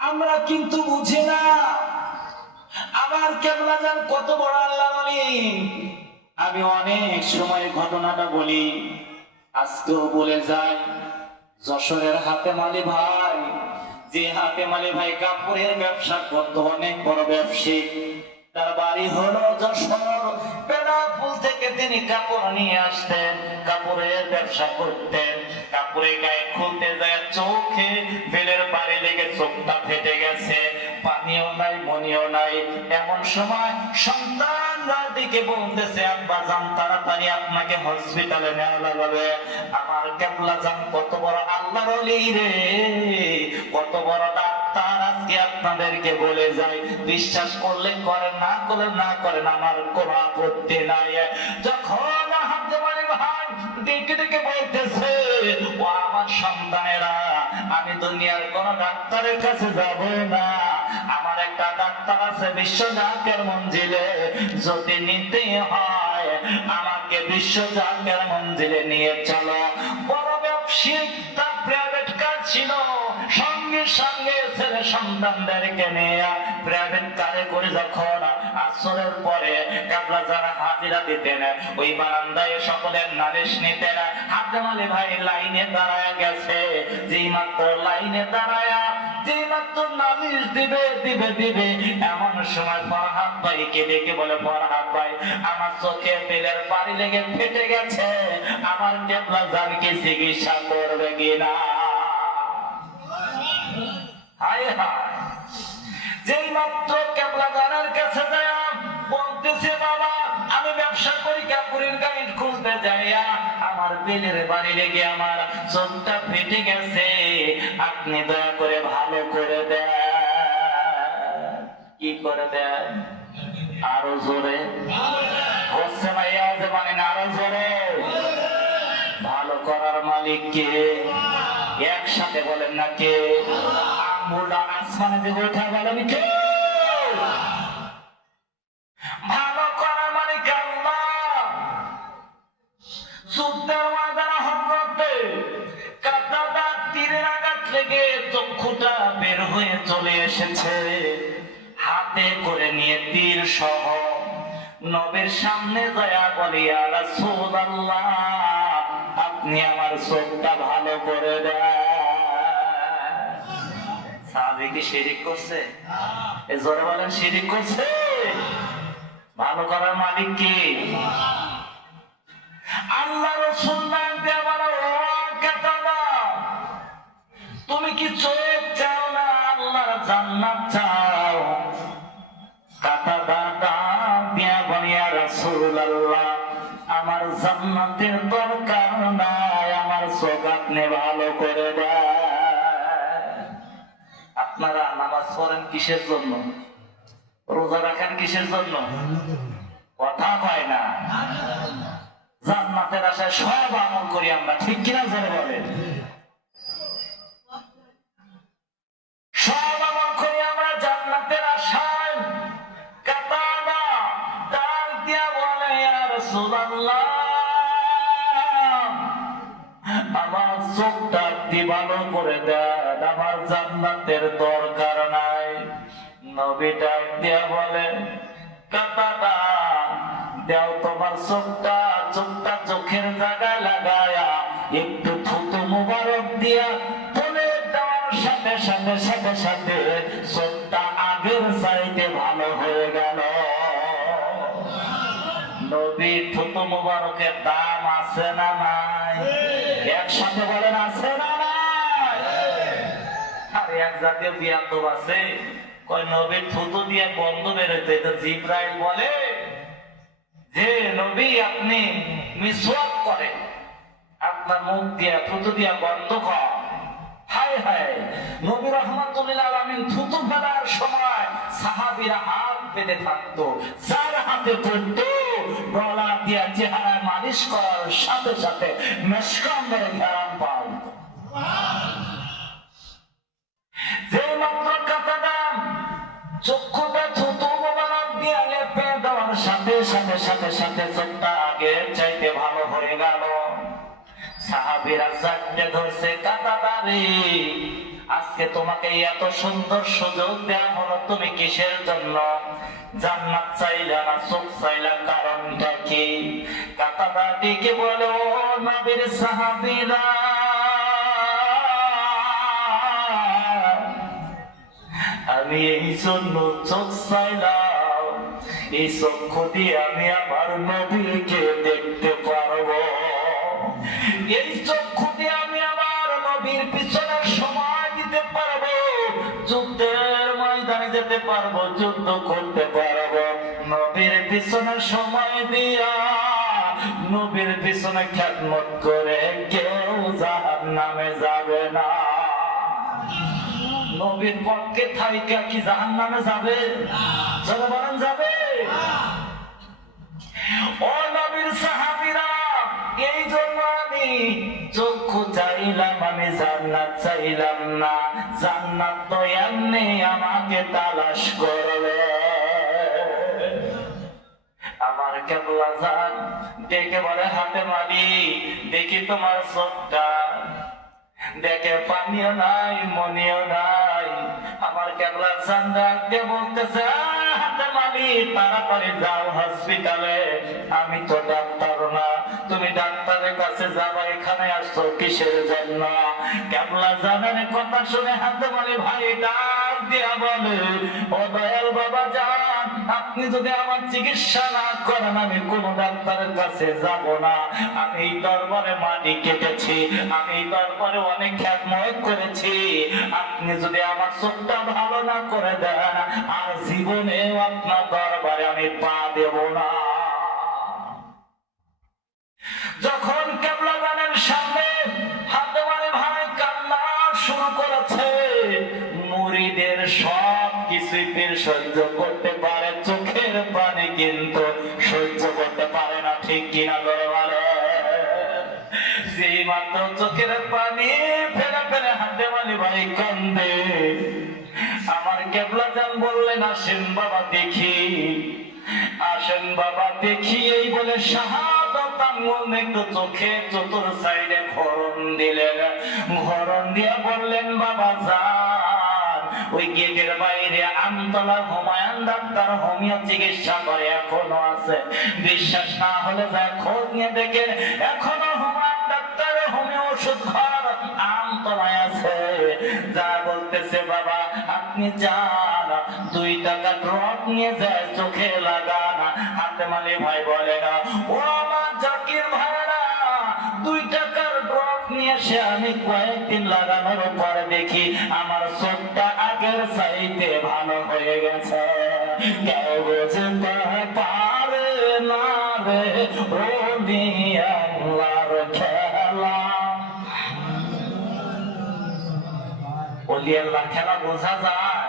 আমরা কিন্তু বুঝি না আমার কেবলা জান কত বড় আল্লাহর ওলি। আমি অনেক সময় ঘটনাটা বলি, আজকেও বলে যাই। যশোরের হাতেম আলী ভাই, যে হাতেম আলী ভাই কাপড়ের ব্যবসা করত, অনেক বড় ব্যবসায়ী, তার বাড়ি হলো যশোর। বেনাপুল থেকে তিনি কাপড় নিয়ে আসতেন, কাপড়ের ব্যবসা করতেন। কাপড়ে গায়ে খুলতে যায় চোখে বেলের বাড়ি লেগে চোখটা ফেটে গেছে, পানিও নাই মনিও নাই। এমন সময় সন্তানরা দিকে বলতেছে, আব্বা যান তাড়াতাড়ি আপনাকে হসপিটালে নেওয়া লাগবে। আমার কেবলা জান কত বড় আল্লাহর ওলি রে, কত বড় ডাক্তার। আজকে আপনাদেরকে বলে যাই, বিশ্বাস করলে করেন, না করলে না করেন, আমার কোনো আপত্তি নাই। যখন হাতেম আলী ভাই ডেকে ডেকে বলতেছে, ও আমার সন্তানেরা, আমি দুনিয়ার কোন ডাক্তারের কাছে যাব না, আমার একটা ডাক্তার আছে বিশ্বজাকের মঞ্জিলে, যদি নিতে হয় আমাকে বিশ্বজাকের মঞ্জিলে নিয়ে চলো। বড় ব্যবসায়িক, তার প্রাইভেট কার ছিল, সঙ্গে সঙ্গে ছেলে সন্তানদেরকে নিয়ে প্রাইভেট কারে করে যখন আসরের পরে কাবলা যারা হাজিরা দিতেন, ওই বারান্দায় সকলের নালিশ নিতেন। হাতেম আলী ভাই লাইনে দাঁড়ায় গেছে, যেই মাত্র লাইনে দাঁড়ায়, যেই মাত্র নালিশ দিবে দিবে দিবে, এমন সময় ফরহাদ ভাইকে ডেকে বলে, ফরহাদ ভাই, আমার চোখে তেলের পানি লেগে ফেটে গেছে, আমার কেবলা জানকে চিকিৎসা করবে কিনা। হায় হায়, যেই মাত্র কেবলা জানের কাছে যায় বলতেছে, বাবা আমি ব্যবসা করি, কাপড়ের গাড়ি খুলতে যাইয়া আমার বেলের বাড়ি লেগে আমার চোখটা ফেটে গেছে, আপনি দয়া করে ভালো করে দেন। কি করে দেন? আরো জোরে হচ্ছে না, আওয়াজে মানে না, আরো জোরে। ভালো করার মালিক কে? একসাথে বলেন না কে? আঙ্গুলটা আসমানে দিকে উঠা বলেন কে? ভালো করার মালিক আল্লাহ। যুদ্ধের ময়দানে হযরতে কাঁটাটা তীরের আঘাত লেগে চক্ষুটা বের হয়ে চলে এসেছে, হাতে করে নিয়ে তীর সহ নবীর সামনে যায়া বলি, ইয়া রাসূলুল্লাহ, আপনি আমার চোখটা ভালো করে দেন। সাহাবী কি শিরক করছে? এ জোরে বলেন, শিরক করছে? ভালো করার মালিক কি? আল্লাহ রাসূল নাম দিয়ে বলো, ও কাতাদা, তুমি কি চোখ চাও না আল্লাহর জান্নাত চাও? কাতাদা ডাক দিয়া বলে, ইয়া রাসূলুল্লাহ, আমার জান্নাতের দরকার নাই, আমার চোখ আপনি ভালো করে দেন। আপনারা নামাজ পড়েন কিসের জন্য? রোজা রাখেন কিসের জন্য? কথা কয় না। জান্নাতের আশায় সব আমল করি আমরা, ঠিক কিনা জোরে বলেন? সব আমল করি আমরা জান্নাতের আশায়। কাতাদা ডাক দিয়া বলে, ইয়া রাসূলুল্লাহ, আমার চোখটা আপনি ভালো করে দেন, আমার জান্নাতের দরকার নাই। নবী ডাক দিয়া বলে, কাতাদা, দেও তোমার চোখটা, চোখটা চোখের জায়গায় লাগায়া একটু থুতু মুবারক দিয়া তুলে দেওয়ার সাথে সাথে সাথে সাথে চোখটা আগের চাইতে ভালো হয়ে গেল। নবীর থুতু মুবারকের দাম আছে না নাই? একসাথে বলেন, আছে না নাই? আর এক জাতীয় বিয়াদব আছে, কয় নবীর থুতু দিয়ে গন্ধ বেরোতে, তো জিব্রাইল বলে যে নবী আপনি মিসওয়াক করেন, আপনার মুখ দিয়া থুতু দিয়া গন্ধ খায়। হায় হায়, নবী রাহমাতুল্লিল আলামিন থুতু ফেলার সময় সাহাবীরা হাত বেঁধে থাকতো, যার হাতে পড়তো গলা দিয়া চেহারায় মালিশ করার সাথে সাথে মেশকাম্বরে ঘেরান পাওয়া যেত। যে মাত্র কাতাদা চক্ষুটা থুতু মোবারক দিয়া লেপে দেওয়ার সাথে সাথে সাথে সাথে চোখটা আগের চাইতে ভালো হয়ে গেল। সাহাবীরা চারটে ধরছে, কাতাদা রে আজকে তোমাকে এত সুন্দর সুযোগ দেওয়া হলো, তুমি কিসের জন্য জান্নাত চাইলা না সুখ চাইলা? কারণটা কি? কাতাদা দিকে বলে, ও নবীর সাহাবীরা, আমি এই জন্য চোখ চাইলাম, এই চক্ষু দিয়ে আমি আমার নবীকে দেখতে পারবো, এই চক্ষু দিয়ে আমি আমার নবীর পিছনে সময় দিতে পারবো, যুদ্ধের ময়দানে যেতে পারবো, যুদ্ধ করতে পারবো। নবীর পিছনে সময় দিয়া নবীর পিছনে খেদমত করে কেউ জাহান্নামে যাবে না। নবীর পক্ষে থাইকা কি জাহান্নামে যাবে? চলো বলেন, যাবে? ও নবীর সাহাবীরা, এই জন্য আমি চক্ষু চাইলাম, আমি জান্নাত চাইলাম না। জান্নাত তো এমনি আমাকে তালাশ করবে। আমার কেবলা জান দেখে বলে, হাতে মালি দেখি তোমার চোখটা, দেখে পানিও নাই মনিও নাই। আমার কেবলা জান ডাকতে বলতেছে, হাতে মালি তাড়াতাড়ি যাও হসপিটালে, আমি তো ডাক্তার না, তুমি ডাক্তারের কাছে যাবা, এখানে আসছো কিসের জন্য? কেবলা জানের কথা শুনে হাতে মালি ভাই ডাক দিয়া বলে, ও দয়াল বাবা জান, আপনি যদি আমার চিকিৎসা না করেন আমি কোন ডাক্তারের কাছে যাব না। আমি এই দরবারে মাটি কেটেছি, আমি এই দরবারে অনেক খেদমত করেছি, আপনি যদি আমার চোখটা ভালো না করে দেন আর জীবনে আপনার দরবারে আমি পা দেব না। যখন কেবলা জানের সামনে হাতে মারে ভাই কান্না শুরু করেছে, মুরিদের সব কিছুই পীর সহ্য করতে পারে, চোখের পানি কিন্তু সহ্য করতে পারে না, ঠিক কিনা বলে? যে মাত্র চোখের পানি ফেলে ফেলে হাতে মালি ভাই কান্দে। আমার কেবলা জান বললেন, আসেন বাবা দেখি, আসেন বাবা দেখি, এই বলে শাহাদাত আঙ্গুল একটু চোখে চতুর সাইডে ঘরণ দিলেন। ঘরণ দিয়ে বললেন, বাবা যান, ওই গেটের বাইরে আমতলা হুমায়ুন ডাক্তার হোমিও চিকিৎসা করে, এখনো আছে। বিশ্বাস না হলে যা খোঁজ নিয়ে দেখে, এখনো হুমায়ুন ডাক্তার হোমিও ওষুধ ঘর আমতলায় আছে। যা বলতেছে, বাবা আপনি যান, 2 টাকা ড্রপ নিয়ে যায় চোখে লাগান। হাতে মালি ভাই বলে না, ও আমার জাকির ভাইরা, 2 টাকার ড্রপ নিয়ে এসে আমি কয়েকদিন লাগানোর পরে দেখি আমার চোখটা আগের চাইতে ভালো হয়ে গেছে। কেউ বুঝতে পারে না রে ও আল্লাহর খেলা। ওলি আল্লাহ খেলা বোঝা যায়?